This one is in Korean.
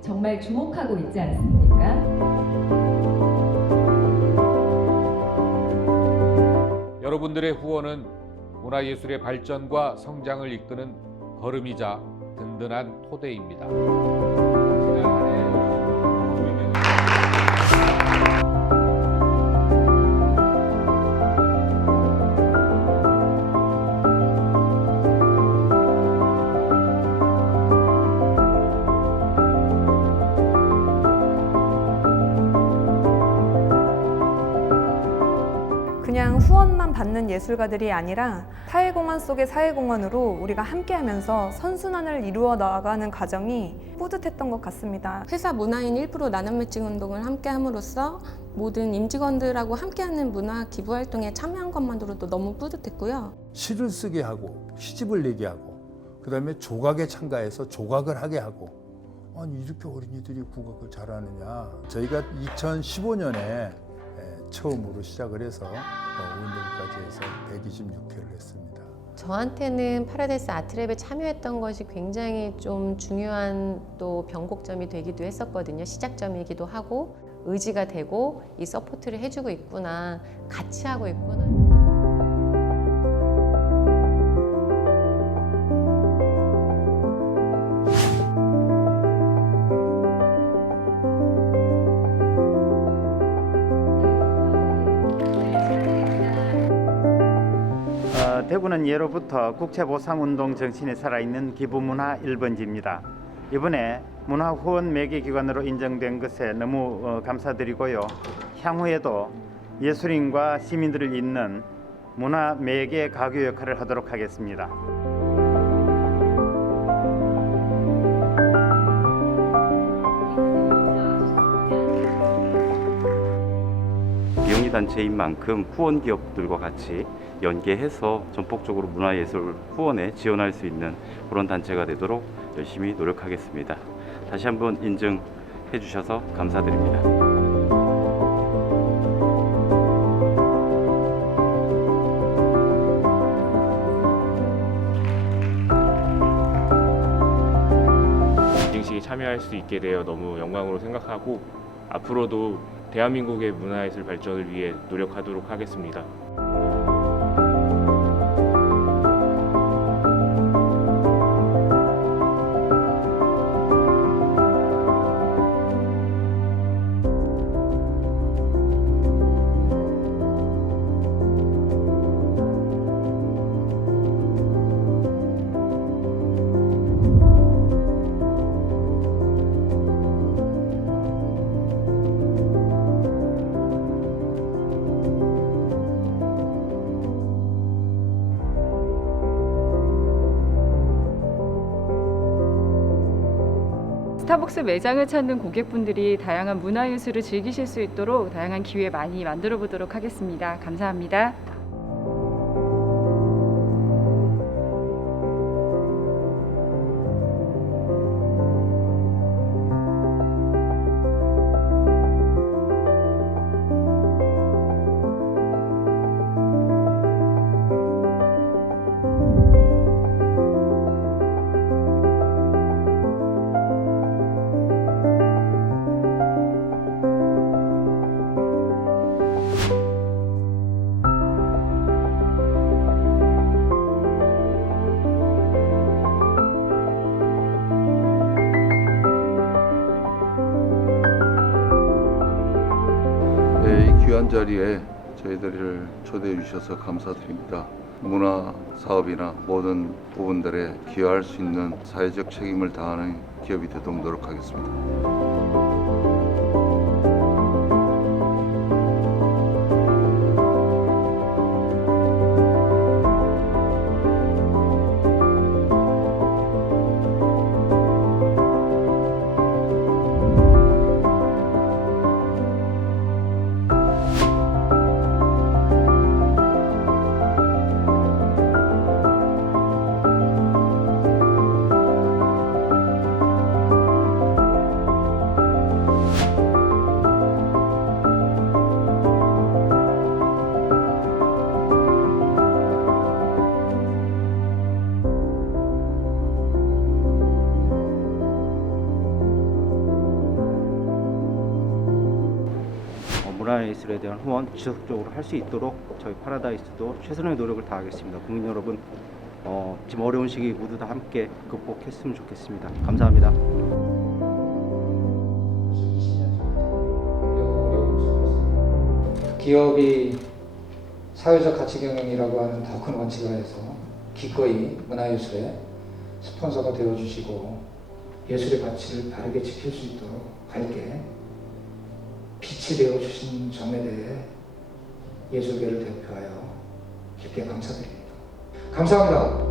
정말 주목하고 있지 않습니까? 여러분들의 후원은 문화예술의 발전과 성장을 이끄는 걸음이자 든든한 토대입니다. 그냥 후원만 받는 예술가들이 아니라 사회공헌 속의 사회공헌으로 우리가 함께하면서 선순환을 이루어 나가는 과정이 뿌듯했던 것 같습니다. 회사 문화인 1% 나눔 매칭 운동을 함께 함으로써 모든 임직원들하고 함께하는 문화 기부 활동에 참여한 것만으로도 너무 뿌듯했고요. 시를 쓰게 하고 시집을 내게 하고 그다음에 조각에 참가해서 조각을 하게 하고 아니 이렇게 어린이들이 국악을 잘하느냐 저희가 2015년에 처음으로 시작을 해서 어, 오늘까지 해서 126회를 했습니다. 저한테는 파라데스 아트랩에 참여했던 것이 굉장히 좀 중요한 또 변곡점이 되기도 했었거든요. 시작점이기도 하고 의지가 되고 이 서포트를 해주고 있구나, 같이 하고 있구나. 대구는 예로부터 국채보상운동 정신이 살아있는 기부문화 1번지입니다. 이번에 문화후원 매개기관으로 인정된 것에 너무 어, 감사드리고요. 향후에도 예술인과 시민들을 잇는 문화 매개 가교 역할을 하도록 하겠습니다. 단체인 만큼 후원 기업들과 같이 연계해서 전폭적으로 문화예술 후원에 지원할 수 있는 그런 단체가 되도록 열심히 노력하겠습니다. 다시 한번 인증해 주셔서 감사드립니다. 참여할 수 있게 되어 너무 영광으로 생각하고 앞으로도 대한민국의 문화예술 발전을 위해 노력하도록 하겠습니다. 스타벅스 매장을 찾는 고객분들이 다양한 문화예술을 즐기실 수 있도록 다양한 기회 많이 만들어 보도록 하겠습니다. 감사합니다. 자리에 저희들을 초대해 주셔서 감사드립니다. 문화 사업이나 모든 부분들에 기여할 수 있는 사회적 책임을 다하는 기업이 되도록 노력하겠습니다. 문화예술에 대한 후원 지속적으로 할 수 있도록 저희 파라다이스도 최선의 노력을 다하겠습니다. 국민 여러분 어, 지금 어려운 시기 모두 다 함께 극복했으면 좋겠습니다. 감사합니다. 기업이 사회적 가치 경영이라고 하는 더 큰 원칙하에서 기꺼이 문화예술에 스폰서가 되어주시고 예술의 가치를 바르게 지킬 수 있도록 밝게 빛이 되어주신 점에 대해 예술계를 대표하여 깊게 감사드립니다. 감사합니다.